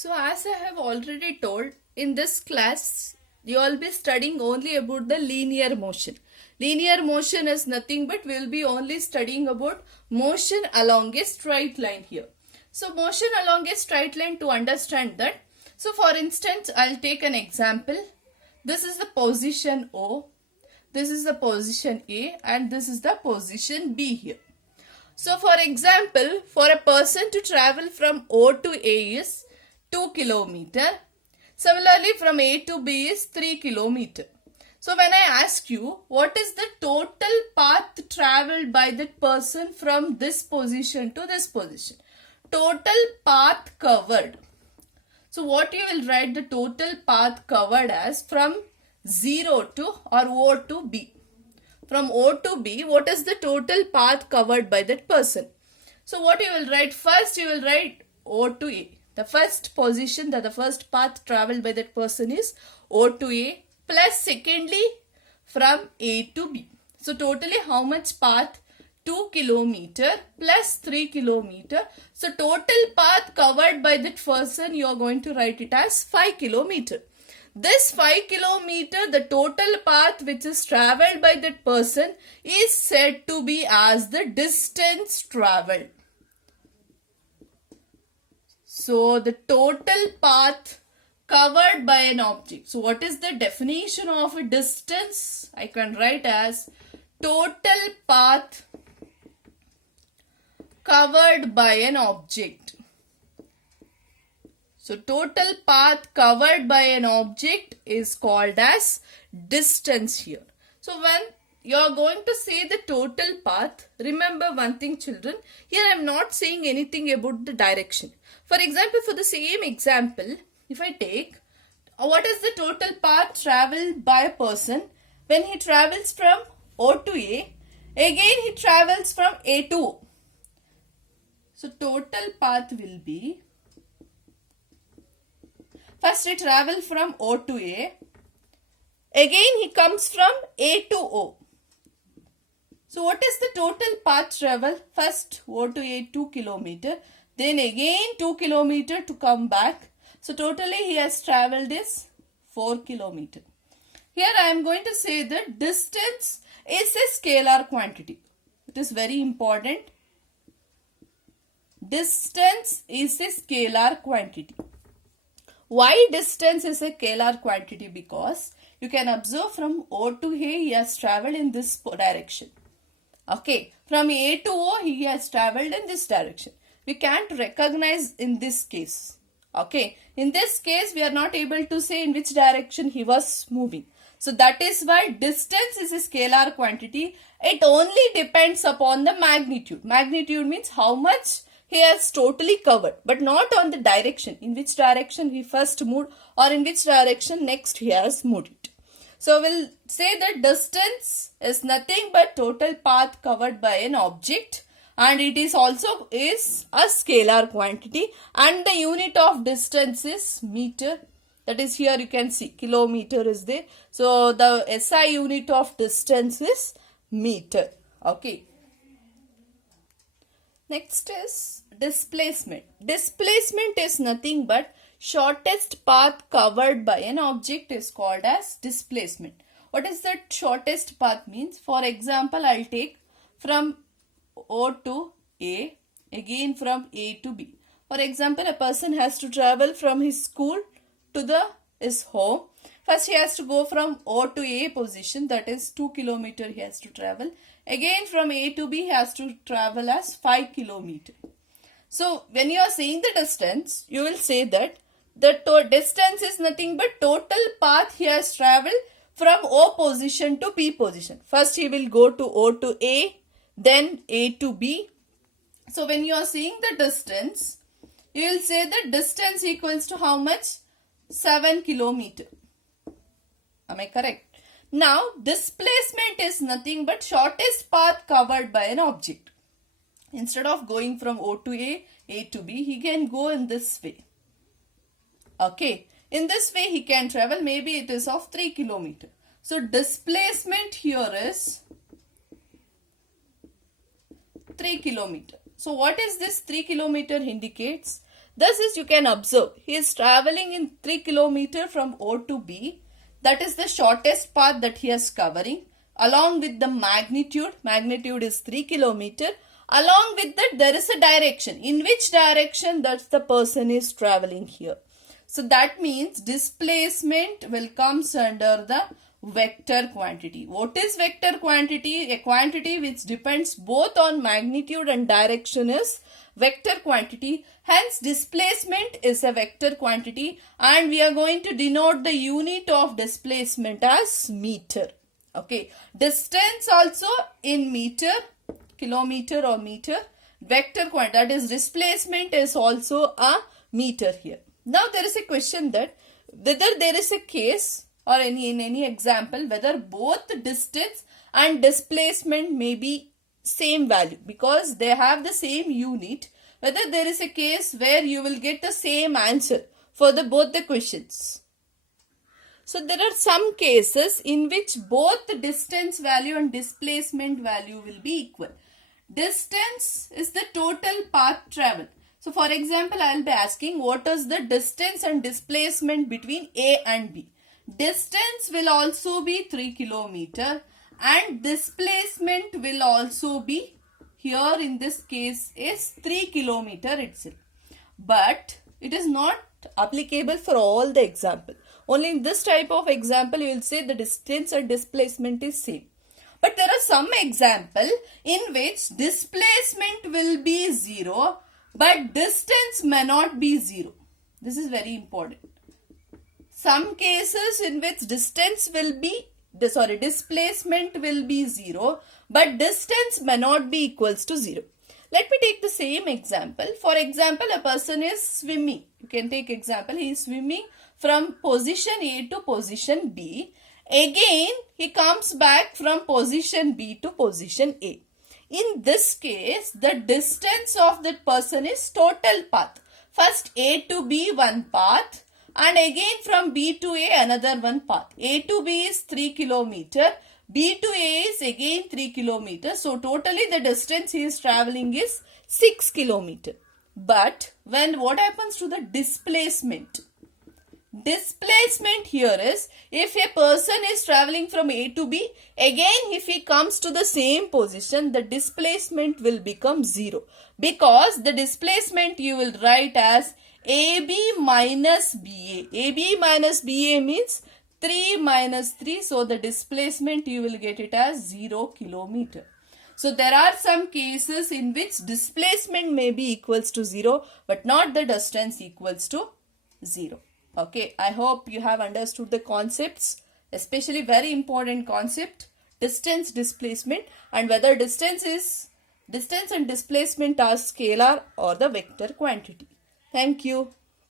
So as I have already told, in this class, you will be studying only about the linear motion. Linear motion is nothing but we will be only studying about motion along a straight line here. So motion along a straight line, to understand that. So for instance, I'll take an example. This is the position O, this is the position A, and this is the position B here. So for example, for a person to travel from O to A is 2 kilometer. Similarly, from A to B is 3 kilometer. So when I ask you, what is the total path traveled by that person from this position to this position? Total path covered. So what you will write the total path covered as from 0 to or O to B. From O to B, what is the total path covered by that person? So what you will write? First you will write O to A. The first position, the first path traveled by that person is O to A, plus secondly from A to B. So totally how much path? 2 kilometer plus 3 kilometer. So total path covered by that person, you are going to write it as 5 kilometer. This 5 kilometer, the total path which is traveled by that person is said to be as the distance traveled. So the total path covered by an object. So what is the definition of a distance? I can write as total path covered by an object. So total path covered by an object is called as distance here. So when you are going to say the total path, remember one thing children, here I am not saying anything about the direction. For example, for the same example, if I take, what is the total path traveled by a person when he travels from O to A, again he travels from A to O. So total path will be, first he travels from O to A, again he comes from A to O. So what is the total path travel? First O to A 2 kilometer, then again 2 kilometer to come back. So totally he has travelled is 4 kilometer. Here I am going to say that distance is a scalar quantity. It is very important. Distance is a scalar quantity. Why distance is a scalar quantity? Because you can observe from O to A he has travelled in this direction. Okay, from A to O he has travelled in this direction. We can't recognize in this case. Okay, in this case we are not able to say in which direction he was moving. So that is why distance is a scalar quantity. It only depends upon the magnitude. Magnitude means how much he has totally covered, but not on the direction, in which direction he first moved or in which direction next he has moved it. So we'll say that distance is nothing but total path covered by an object, and it is also is a scalar quantity, and the unit of distance is meter. That is, here you can see kilometer is there. So the SI unit of distance is meter. Okay. Next is displacement. Displacement is nothing but shortest path covered by an object is called as displacement. What is that shortest path means? For example, I'll take from O to A, again from A to B. For example, a person has to travel from his school to his home. First he has to go from O to A position, that is 2 kilometer he has to travel. Again from A to B he has to travel as 5 kilometer. So when you are saying the distance, you will say that the distance is nothing but total path he has travelled from O position to B position. First he will go to O to A, then A to B. So when you are saying the distance, you will say that distance equals to how much? 7 kilometer. Am I correct? Now displacement is nothing but shortest path covered by an object. Instead of going from O to A to B, he can go in this way. Okay, in this way he can travel, maybe it is of 3 kilometer. So displacement here is 3 kilometer. So what is this 3 kilometer indicates? Thus, as you can observe, he is traveling in 3 km from O to B. That is the shortest path that he is covering. Along with the magnitude is 3 km. Along with that, there is a direction. In which direction that the person is traveling here. So that means displacement will comes under the vector quantity. What is vector quantity? A quantity which depends both on magnitude and direction is vector quantity. Hence, displacement is a vector quantity and we are going to denote the unit of displacement as meter. Okay. Distance also in meter, kilometer or meter. Vector quantity, that is displacement, is also a meter here. Now, there is a question that whether there is a case or in any example whether both distance and displacement may be same value because they have the same unit, whether there is a case where you will get the same answer for both the questions. So there are some cases in which both the distance value and displacement value will be equal. Distance is the total path traveled. So for example, I will be asking what is the distance and displacement between A and B. Distance will also be 3 km and displacement will also be, here in this case, is 3 km itself. But it is not applicable for all the example. Only in this type of example you will say the distance and displacement is same. But there are some example in which displacement will be 0 but distance may not be 0. This is very important. Some cases in which displacement will be 0 but distance may not be equals to 0. Let me take the same example. For example, a person is swimming. You can take example, he is swimming from position A to position B. Again, he comes back from position B to position A. In this case, the distance of that person is total path. First A to B one path and again from B to A another one path. A to B is 3 km. B to A is again 3 km. So totally the distance he is traveling is 6 km. But what happens to the displacement? Displacement here is if a person is traveling from A to B, again if he comes to the same position, the displacement will become 0. Because the displacement you will write as AB minus BA. AB minus BA means 3 minus 3. So the displacement you will get it as 0 km. So there are some cases in which displacement may be equals to 0 but not the distance equals to 0. Okay, I hope you have understood the concepts, especially very important concept, distance, displacement, and whether distance and displacement are scalar or the vector quantity. Thank you.